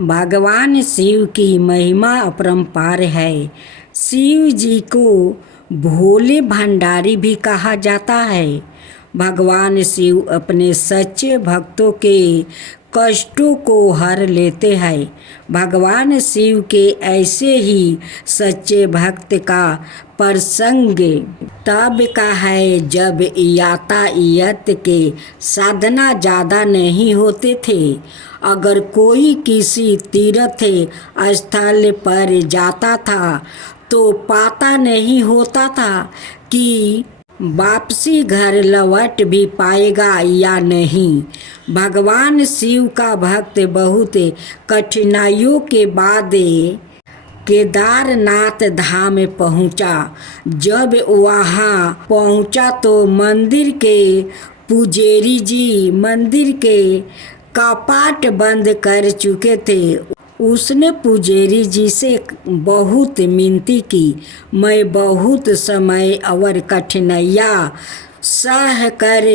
भगवान शिव की महिमा अपरंपार है। शिव जी को भोले भंडारी भी कहा जाता है। भगवान शिव अपने सच्चे भक्तों के कष्टों को हर लेते हैं। भगवान शिव के ऐसे ही सच्चे भक्त का प्रसंग तब का है जब यातायात के साधना ज़्यादा नहीं होते थे। अगर कोई किसी तीर्थ स्थल पर जाता था तो पता नहीं होता था कि वापसी घर लौट भी पाएगा या नहीं। भगवान शिव का भक्त बहुत कठिनाइयों के बाद केदारनाथ धाम पहुंचा। जब वहां पहुंचा तो मंदिर के पुजारी जी मंदिर के कपाट बंद कर चुके थे। उसने पुजारी जी से बहुत मिनती की, मैं बहुत समय और कठिनाइयाँ सह कर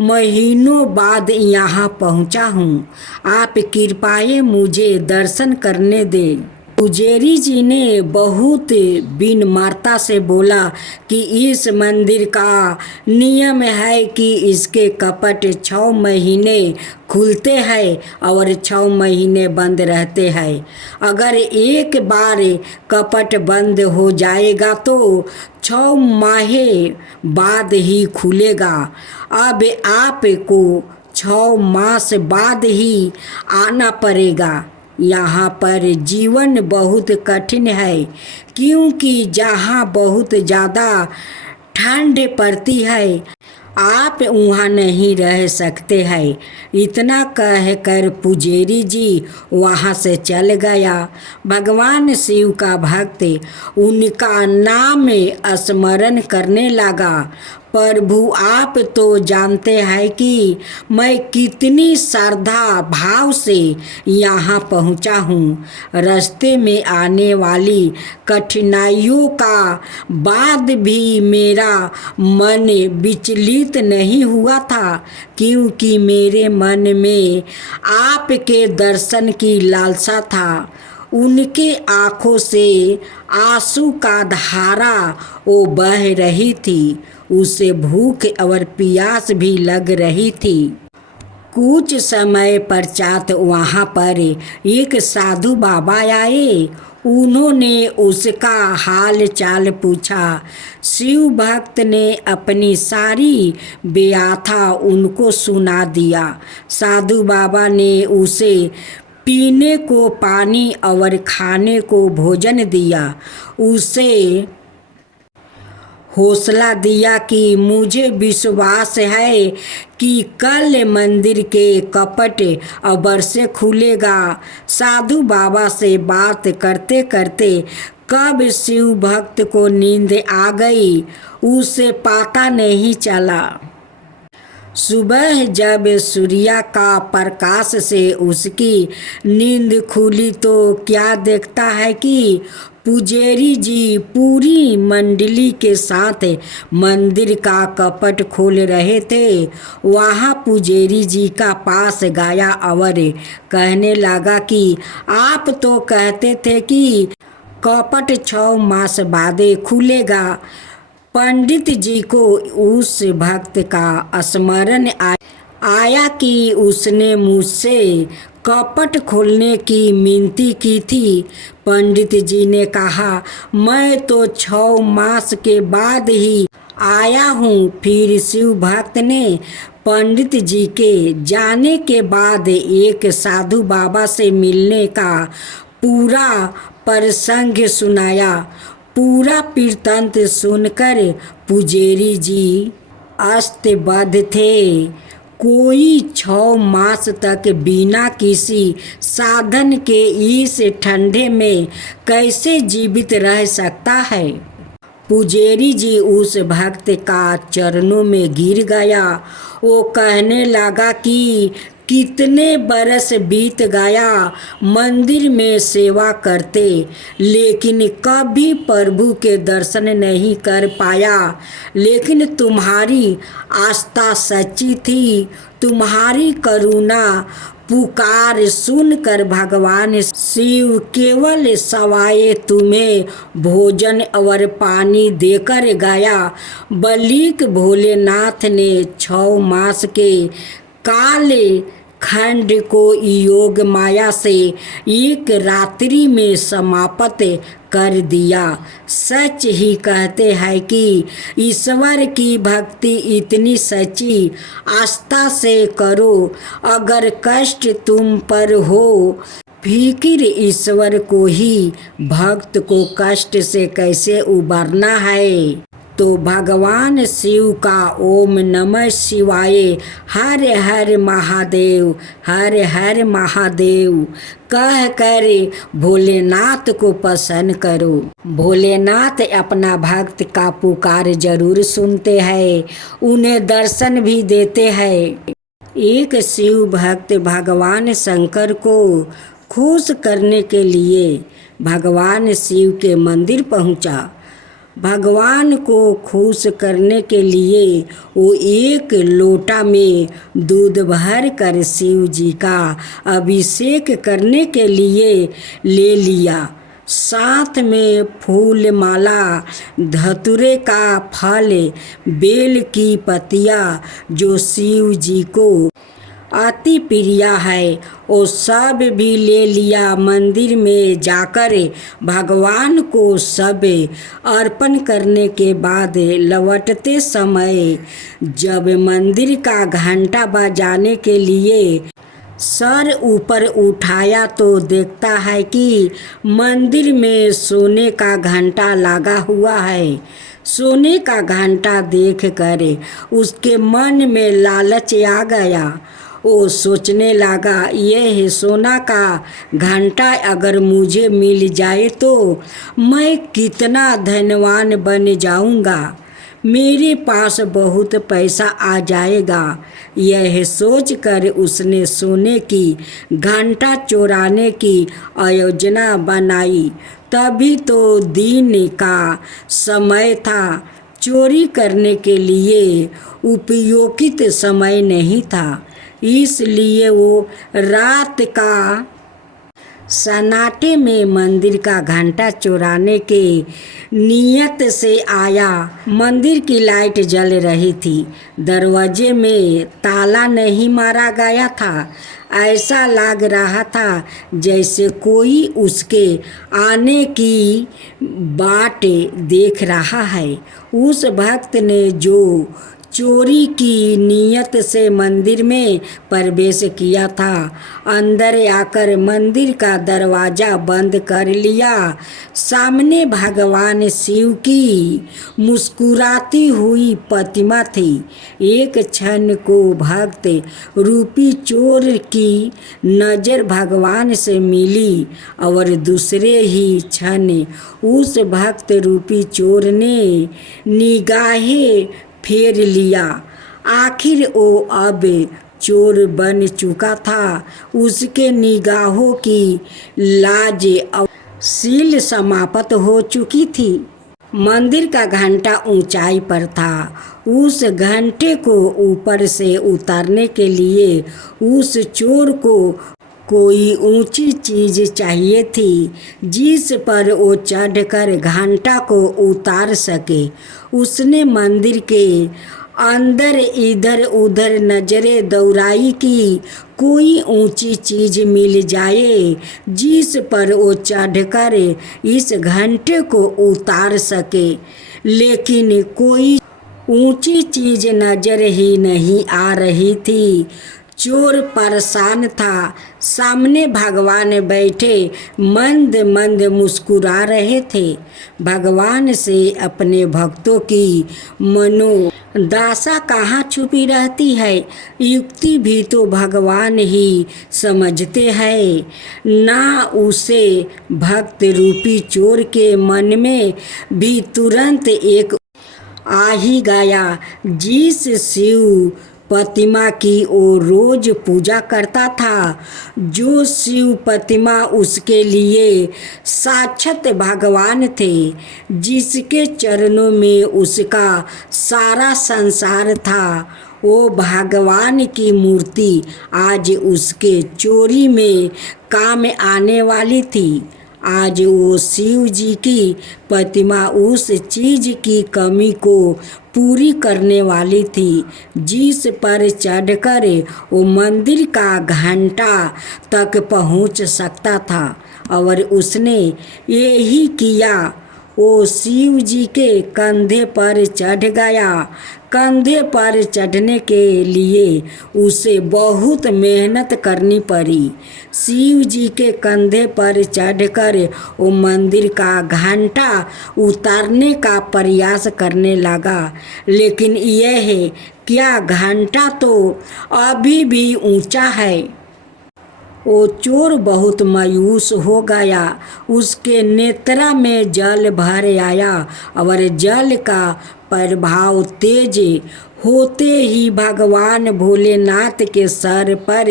महीनों बाद यहाँ पहुँचा हूँ। आप कृपया मुझे दर्शन करने दें। पुजारी जी ने बहुत विनम्रता से बोला कि इस मंदिर का नियम है कि इसके कपट 6 महीने खुलते हैं और 6 महीने बंद रहते हैं। अगर एक बार कपट बंद हो जाएगा तो 6 माह बाद ही खुलेगा। अब आपको 6 मास बाद ही आना पड़ेगा। यहाँ पर जीवन बहुत कठिन है क्योंकि जहाँ बहुत ज़्यादा ठंड पड़ती है, आप वहाँ नहीं रह सकते हैं। इतना कहकर पुजारी जी वहाँ से चल गया। भगवान शिव का भक्त उनका नाम स्मरण करने लगा। प्रभु, आप तो जानते हैं कि मैं कितनी श्रद्धा भाव से यहाँ पहुँचा हूँ। रास्ते में आने वाली कठिनाइयों का बाद भी मेरा मन विचलित नहीं हुआ था क्योंकि मेरे मन में आपके दर्शन की लालसा था। उनके आँखों से आंसू का धारा वो बह रही थी। उसे भूख और प्यास भी लग रही थी। कुछ समय पश्चात वहाँ पर एक साधु बाबा आए। उन्होंने उसका हाल चाल पूछा। शिव भक्त ने अपनी सारी व्यथा उनको सुना दिया। साधु बाबा ने उसे पीने को पानी और खाने को भोजन दिया। उसे हौसला दिया कि मुझे विश्वास है कि कल मंदिर के कपट अबर से खुलेगा। साधु बाबा से बात करते करते कब शिव भक्त को नींद आ गई उसे पता नहीं चला। सुबह जब सूर्य का प्रकाश से उसकी नींद खुली तो क्या देखता है कि पुजारी जी पूरी मंडली के साथ मंदिर का कपट खोल रहे थे। वहाँ पुजारी जी का पास गया और कहने लगा कि आप तो कहते थे कि कपट 6 मास बाद खुलेगा। पंडित जी को उस भक्त का स्मरण आया कि उसने मुझसे कपट खोलने की मिनती की थी। पंडित जी ने कहा, मैं तो 6 मास के बाद ही आया हूँ। फिर शिव भक्त ने पंडित जी के जाने के बाद एक साधु बाबा से मिलने का पूरा प्रसंग सुनाया। पूरा वृत्तांत सुनकर पुजारी जी अस्तबद्ध थे। कोई 6 मास तक बिना किसी साधन के इस ठंडे में कैसे जीवित रह सकता है। पुजारी जी उस भक्त का चरणों में गिर गया। वो कहने लगा कि कितने बरस बीत गया मंदिर में सेवा करते, लेकिन कभी प्रभु के दर्शन नहीं कर पाया। लेकिन तुम्हारी आस्था सच्ची थी। तुम्हारी करुणा पुकार सुनकर भगवान शिव केवल सवाए तुम्हें भोजन और पानी देकर गया। बलिक भोलेनाथ ने 6 मास के काले खंड को योग माया से एक रात्रि में समाप्त कर दिया। सच ही कहते हैं कि ईश्वर की भक्ति इतनी सच्ची आस्था से करो, अगर कष्ट तुम पर हो फिकिर ईश्वर को ही, भक्त को कष्ट से कैसे उबरना है। तो भगवान शिव का ओम नमः शिवाय, हर हर महादेव, हर हर महादेव कह कर भोलेनाथ को प्रसन्न करो। भोलेनाथ अपना भक्त का पुकार जरूर सुनते हैं, उन्हें दर्शन भी देते हैं। एक शिव भक्त भगवान शंकर को खुश करने के लिए भगवान शिव के मंदिर पहुंचा। भगवान को खुश करने के लिए वो एक लोटा में दूध भर कर शिव जी का अभिषेक करने के लिए ले लिया। साथ में फूल माला, धतूरे का फल, बेल की पत्तियाँ जो शिव जी को अति प्रिय है, वो सब भी ले लिया। मंदिर में जाकर भगवान को सब अर्पण करने के बाद लौटते समय जब मंदिर का घंटा बजाने के लिए सर ऊपर उठाया तो देखता है कि मंदिर में सोने का घंटा लगा हुआ है। सोने का घंटा देखकर उसके मन में लालच आ गया। वो सोचने लगा, यह सोना का घंटा अगर मुझे मिल जाए तो मैं कितना धनवान बन जाऊंगा, मेरे पास बहुत पैसा आ जाएगा। यह सोचकर उसने सोने की घंटा चुराने की योजना बनाई। तभी तो दिन का समय था, चोरी करने के लिए उपयोगित समय नहीं था। इसलिए वो रात का सन्नाटे में मंदिर का घंटा चुराने के नियत से आया। मंदिर की लाइट जल रही थी, दरवाजे में ताला नहीं मारा गया था। ऐसा लग रहा था जैसे कोई उसके आने की बाट देख रहा है। उस भक्त ने जो चोरी की नियत से मंदिर में प्रवेश किया था, अंदर आकर मंदिर का दरवाजा बंद कर लिया। सामने भगवान शिव की मुस्कुराती हुई प्रतिमा थी। एक क्षण को भक्त रूपी चोर की नज़र भगवान से मिली और दूसरे ही क्षण उस भक्त रूपी चोर ने निगाहें फेर लिया। आखिर वो अब चोर बन चुका था। उसके निगाहों की लाज और सील समाप्त हो चुकी थी। मंदिर का घंटा ऊंचाई पर था। उस घंटे को ऊपर से उतारने के लिए उस चोर को कोई ऊंची चीज चाहिए थी जिस पर वो चढ़कर घंटा को उतार सके। उसने मंदिर के अंदर इधर उधर नजरें दौड़ाई कि कोई ऊंची चीज मिल जाए जिस पर वो चढ़कर इस घंटे को उतार सके, लेकिन कोई ऊंची चीज नजर ही नहीं आ रही थी। चोर परेशान था। सामने भगवान बैठे मंद मंद मुस्कुरा रहे थे। भगवान से अपने भक्तों की मनोदशा कहाँ छुपी रहती है, युक्ति भी तो भगवान ही समझते हैं ना। उसे भक्त रूपी चोर के मन में भी तुरंत एक आ ही गया। जिस शिव प्रतिमा की वो रोज पूजा करता था, जो शिव प्रतिमा उसके लिए साक्षात भगवान थे, जिसके चरणों में उसका सारा संसार था, वो भगवान की मूर्ति आज उसके चोरी में काम आने वाली थी। आज वो शिव जी की प्रतिमा उस चीज की कमी को पूरी करने वाली थी जिस पर चढ़कर वो मंदिर का घंटा तक पहुंच सकता था, और उसने यही किया। वो शिव जी के कंधे पर चढ़ गया। कंधे पर चढ़ने के लिए उसे बहुत मेहनत करनी पड़ी। शिव जी के कंधे पर चढ़कर वो मंदिर का घंटा उतारने का प्रयास करने लगा, लेकिन यह क्या, घंटा तो अभी भी ऊंचा है। वो चोर बहुत मायूस हो गया। उसके नेत्रा में जल भर आया और जल का प्रभाव तेज होते ही भगवान भोलेनाथ के सर पर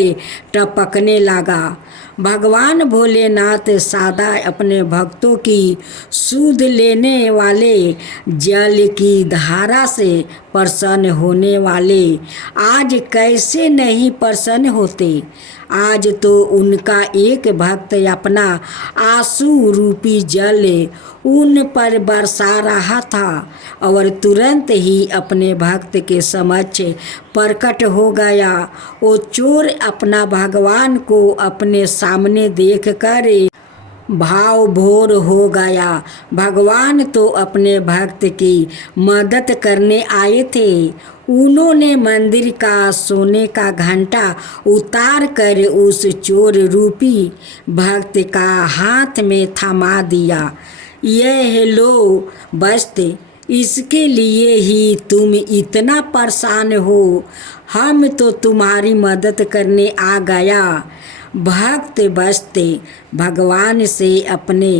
टपकने लगा। भगवान भोलेनाथ सदा अपने भक्तों की सुध लेने वाले, जल की धारा से प्रसन्न होने वाले आज कैसे नहीं प्रसन्न होते। आज तो उनका एक भक्त अपना आंसू रूपी जल उन पर बरसा रहा था और तुरंत ही अपने भक्त के समक्ष प्रकट हो गया। वो चोर अपना भगवान को अपने सामने देखकर भाव भोर हो गया। भगवान तो अपने भक्त की मदद करने आए थे। उन्होंने मंदिर का सोने का घंटा उतार कर उस चोर रूपी भक्त का हाथ में थमा दिया। यह लो वस्त्र, इसके लिए ही तुम इतना परेशान हो। हम तो तुम्हारी मदद करने आ गया। भक्त बसते भगवान से अपने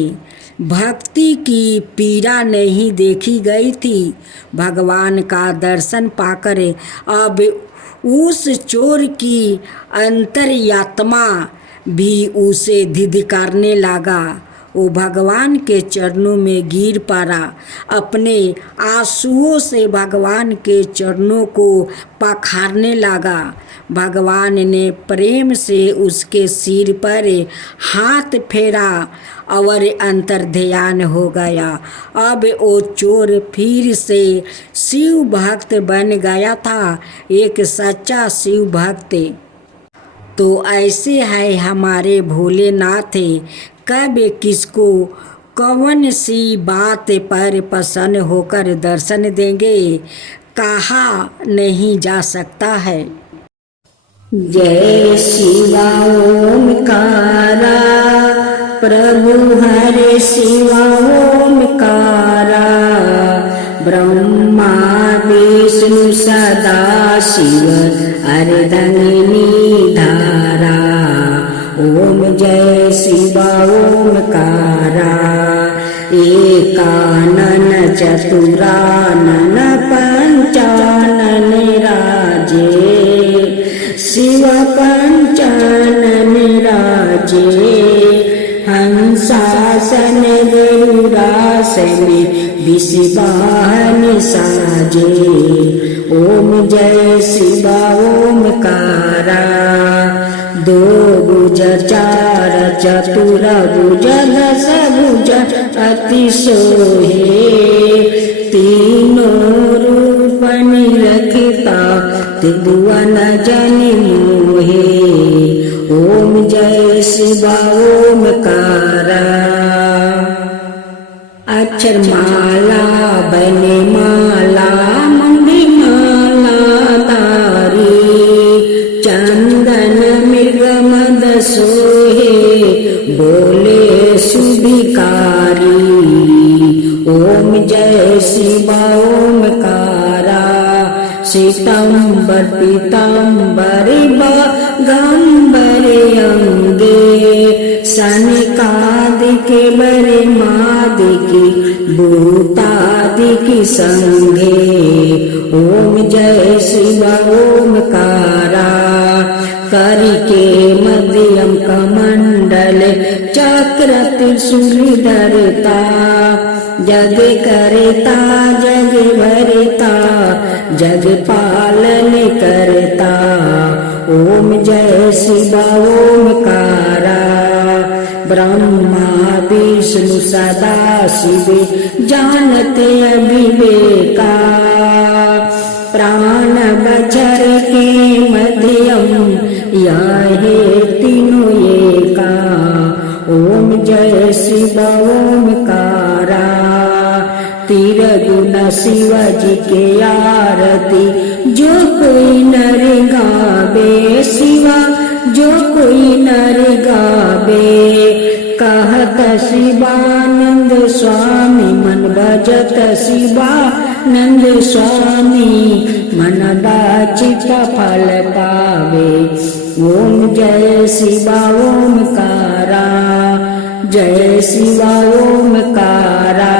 भक्ति की पीड़ा नहीं देखी गई थी। भगवान का दर्शन पाकर अब उस चोर की अंतर्यात्मा भी उसे धिधिकारने लगा। वो भगवान के चरणों में गिर पड़ा। अपने आंसुओं से भगवान के चरणों को पखारने लगा। भगवान ने प्रेम से उसके सिर पर हाथ फेरा और अंतर्ध्यान हो गया। अब वो चोर फिर से शिव भक्त बन गया था, एक सच्चा शिव भक्त। तो ऐसे है हमारे भोलेनाथ, कब किसको कौन सी बात पर प्रसन्न होकर दर्शन देंगे, कहा नहीं जा सकता है। जय शिवा ओमकारा, प्रभु हरे शिवा ओमकारा, ब्रह्मा विष्णु सदा शिव अर्धंगिनी धारा। ओम जय शिवा ओमकारा, एकानन चतुरानन पंचानन राजे, शिव पंचानन राजे। हंसासन गरुड़ासन विषवाहन साजे। ओम जय शिवा ओमकारा, दो भुज चार चतुर भुज दस भुज अति सोहे, तीनों रूप निरखता त्रिभुवन जन मोहे। ओम जय शिवा ओमकारा, अक्षर माला बने माला मंदी माला तारी, चंदन मृग मद सोहे बोले सुभिकारी। ओम जय शिवा ओमकारा, श्वेतांबर पीतांबर बागंबर अंगे, सनकादिक बरे मादिक भूतादिक संगे। ओम जय शिवा ओमकारा, करके मध्यम कमंडल चक्र त्रिशूल धरता, जग करता जग भरता, जग पालन कर शिव ओमकारा। ब्रह्मा विष्णु सदा शिव जानते अविवेका। प्राण बचर के मध्यम यह तीनों एका। ओम जय शिव ओमकारा। तिरगुण शिव जी के आरती जो कोई नर गावे शिवा जो कोई नर गावे। कहत शिवानंद स्वामी मन भजत शिवानंद स्वामी मन वांछित फल पावे। ओम जय शिव ओमकारा जय शिव ओमकारा।